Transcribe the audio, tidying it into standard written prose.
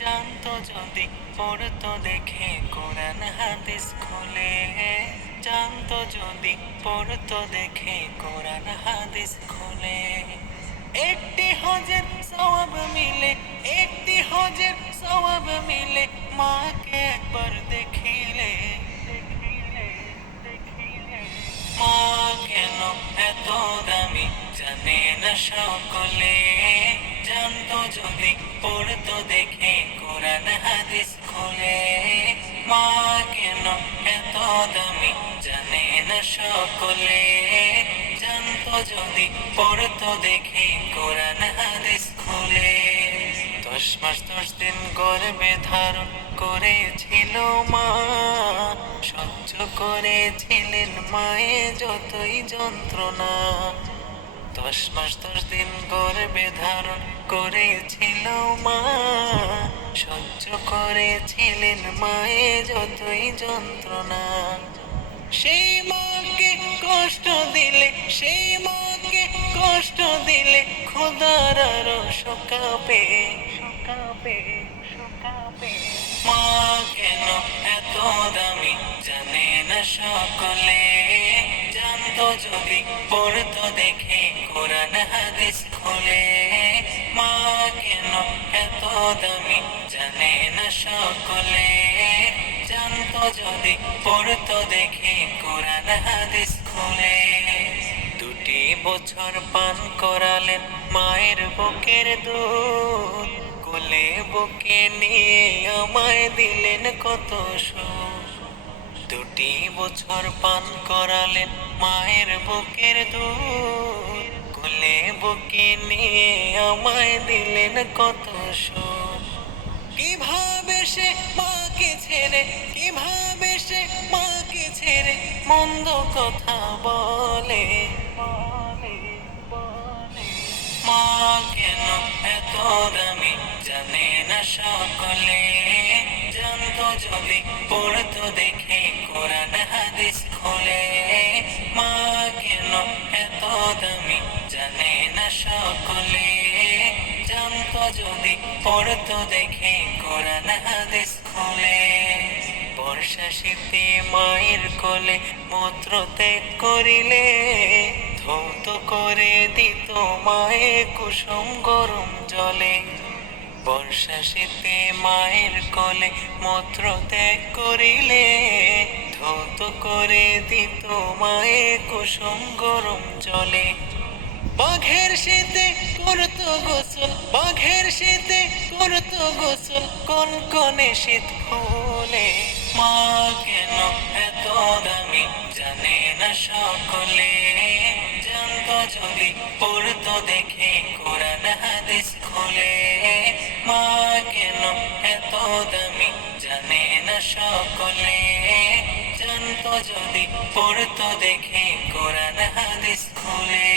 জানতো যদি পড়তো দেখে কোরআন হাদিস খুলে, জানতো যদি পড়তো দেখে কোরআন হাদিস খুলে। একটি হজের সওয়াব মিলে, একটি হজের সওয়াব মিলে, মাকে একবার দেখিলে, মা কেন এত দামি জানে না সকলে, জানতো যদি পড়তো দেখে কোরআন হাদিস খুলে। মা কেন এত দামি জানে না সকলে, জানতো যদি পড়তো দেখে কোরআন হাদিস খুলে। 10 মাস 10 দিন গর্ভে ধারণ করেছিল মা, সহ্য করেছিলেন মায়ে যতই যন্ত্রণা। 10 মাস 10 দিন গর্ভে ধারণ করেছিল মা, সহ্য করেছিলেন মায়ে যতই যন্ত্রণা। সেই মাকে কষ্ট দিলে, সেই মাকে কষ্ট দিলে খোদার আরো শোকাবে, শোকাবে, শোকাবে। মা কেন এত দামি জানে না সকলে, জানতো যদি পড়তো দেখে কোরআন হাদিস খুলে। মা কেন এত দামি জানে না সকলে, জানতো যদি পড়তো দেখে কোরআন হাদিস খুলে। 2 বছর পান করালেন মায়ের বুকের দুধ, কোলে বুকে নিয়ে আমায় দিলেন কত সুখ। 2 বছর পান করালেন মায়ের বুকের দুধ, কোলে বুকে নিয়ে আমায় দিলেন কত সুখ। কিভাবে সে মাকে ছেড়ে, কিভাবে সে মাকে ছেড়ে মন্দ কথা বলে, বলে, বলে। মা কেন এত দামি জানে না সকলে, জানতো যদি পড়তো দেখে কোরআন হাদিস খুলে। মা কেন এত দামি জানে না সকলে, জানতো যদি পড়তো দেখে কোরআন হাদিস খুলে। বর্ষা শীতে মায়ের কোলে মূত্র ত্যাগ করিলে, ধৌত করে দিত মায়ে কুসুম গরম জলে। বর্ষা শীতে মায়ের কোলে মূত্র ত্যাগ করিলে, ধৌত করে দিত মায়ে কুসুম গরম জলে। বাঘের শীতে করতো গোসল, বাঘের শীতে করতো গোসল কনকনে শীত ফুলে। মা কেন এত দামি জানে না সকলে, জানতো যদি পড়তো দেখে কোরআন হাদিস খুলে। মা কেন এত দামি জানে না সকলে, জানতো যদি পড়তো দেখে কোরআন হাদিস খুলে।